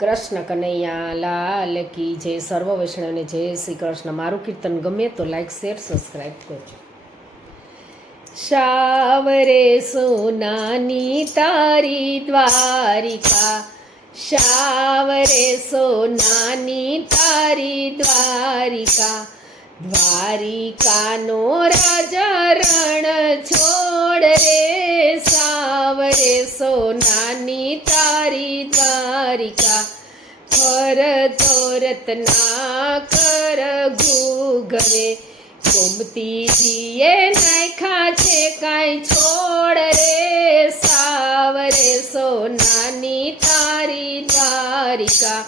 કૃષ્ણ કનૈયા લાલ કી જય. સર્વ વૈષ્ણવને જય શ્રી કૃષ્ણ. મારું કીર્તન ગમે તો લાઈક શેર સબસ્ક્રાઈબ કરજો. શાવરે સોનાની તારી દ્વારિકા, શાવરે સોનાની તારી દ્વારિકા, દ્વારિકાનો રાજા રણ છોડ રે. સાવરે સોનાની તારી દ્વારિકા, ફરતો રત્નાકર ગુગવે. ગોમતીજીએ નાખ્યા છે કાંઈ છોડ રે. સાવરે સોનાની તારી દ્વારિકા,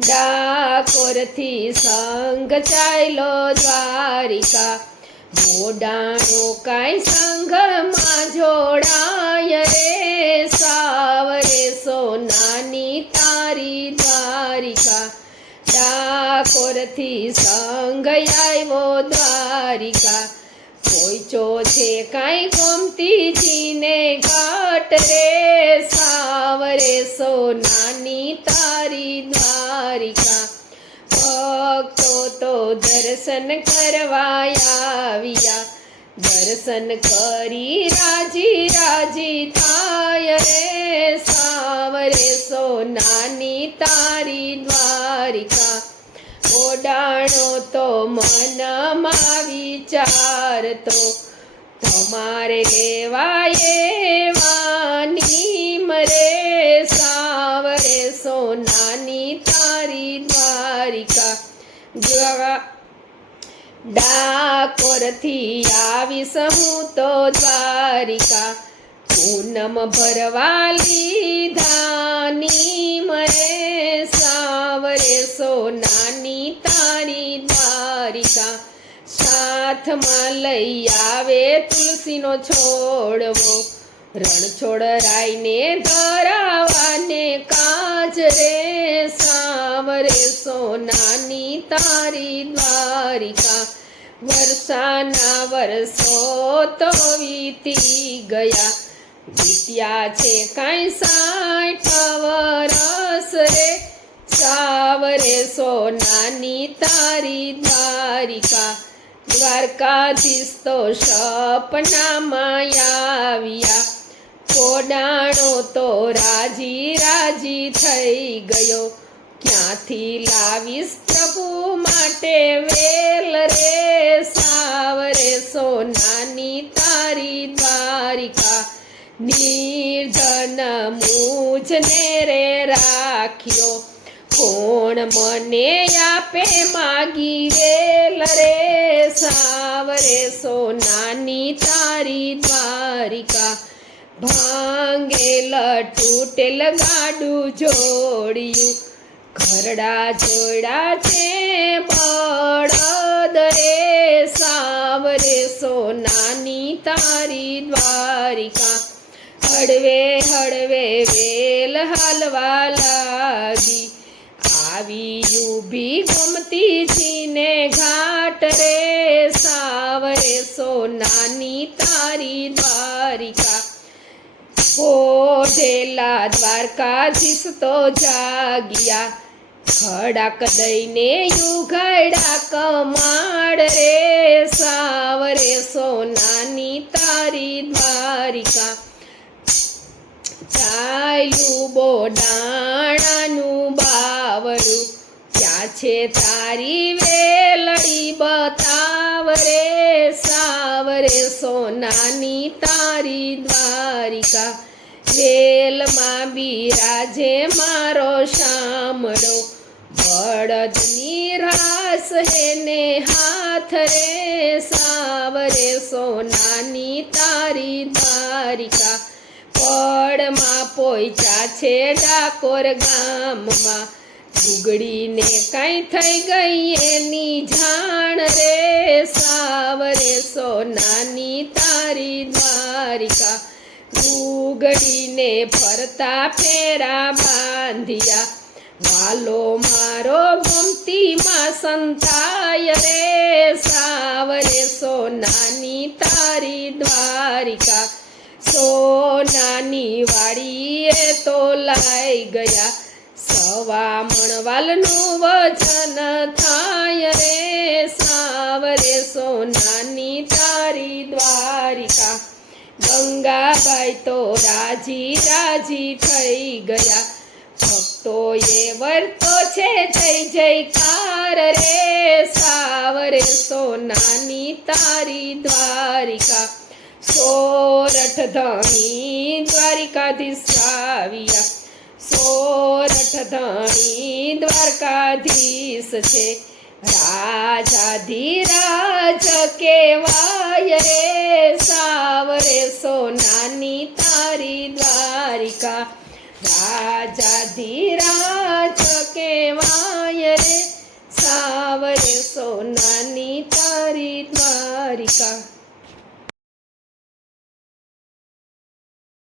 ડાકોરથી સંગ ચાલ્યો દ્વારિકા. મોડાણો કાંઈ સંઘમાં જોડાય રે. સાવરે સોનાની તારી દ્વારિકા, ડાકોરથી સંગ આવ્યો દ્વારિકા. પહોંચો છે કાંઈ ગોમતીજીને ઘાટ રે. સાવરે સોનાની તારી દ્વારિકા, ભક્તો તો દર્શન કરવા આવ્યા. દર્શન કરી રાજી રાજી થાય રે. સાવરે સોનાની તારી દ્વારિકા, ઓડાણો તો મનમાં વિચારતો, તમારે લેવાય એવાની મરે. સાવરે સોનાની તારી દ્વારિકા, ડાકોરથી આવીશ હું તો દ્વારિકા. પૂનમ ભરવા લીધાની મરે. સાવરે સોનાની તારી દ્વારિકા, સાથમાં લઈ આવે તુલસીનો છોડવો. રણછોડરાયને ધરાવાને કાજ રે. સાવરે સોનાની તારી દ્વારિકા, વર્ષાના વર્ષો તો વીતી ગયા. વીત્યા છે કાંઈ 60 વરસ રે. સાવરે સોનાની તારી દ્વારિકા, દ્વારકાધીશ તો સપનામાં આવ્યા. કોડાણો તો રાજી રાજી થઈ ગયો, ક્યાંથી લાવીશ પ્રભુ માટે વેલ રે. સાવરે સોનાની તારી દ્વારિકા, નિર્ધન મુજને રે રાખ્યો. કોણ મને આપે માગી વેલ રે. સાવરે સોનાની તારી દ્વારિકા, ભાંગેલ તૂટેલ ગાડું જોડ્યું. ઘરડા જોડા છે બળદ રે. સાવરે સોનાની તારી દ્વારિકા, હળવે હળવે વેલ હાલવા લાગી. આવી ઊભી ગોમતીજીને ઘાટ રે. સાવરે સોનાની તારી દ્વારિકા, ઓઢેલા દ્વારકાધીશ તો જાગ્યા. ખડાક દઈને યુઘડા કમાડ રે. સાવરે સોનાની તારી દ્વારિકા, ચાલ્યું બોડાણાનું બાવડું. ક્યાં છે તારી વેલડી બતાવ રે. સાવરે સોનાની તારી દ્વારિકા, વેલમાં બિરાજે મારો શામળો. બળદની રાસ હેને હાથ રે. સાવરે સોનાની તારી દ્વારિકા, પડમાં પોઈચા છે ડાકોર ગામમાં. ડુગડીને કાંઈ થઈ ગઈ એની જાણ રે. સાવરે સોનાની તારી દ્વારિકા, ડુગડીને ફરતા ફેરા બાંધ્યા. વાલો મારો ગોમતીમાં સંતાય રે. સાવરે સોનાની તારી દ્વારિકા, સોનાની વાડીએ તો લાઈ ગયા, સવા મણવાલનું વજન થાય રે સાવરે સોનાની તારી દ્વારિકા. ગંગાબાઈ તો રાજી રાજી થઈ ગયા, ભક્તોએ વર્તો છે જય જયકાર રે સાવરે સોનાની તારી દ્વારિકા. સોરઠ ધણી દ્વારિકાધીશ આવ્યા, સોરઠ ધણી દ્વારકાધીશ છે, રાજાધિરાજ કેવાય રે સાવરે સોનાની તારી દ્વારિકા. રાજાધિરાજ કેવાય રે સાવરે સોનાની તારી દ્વારિકા.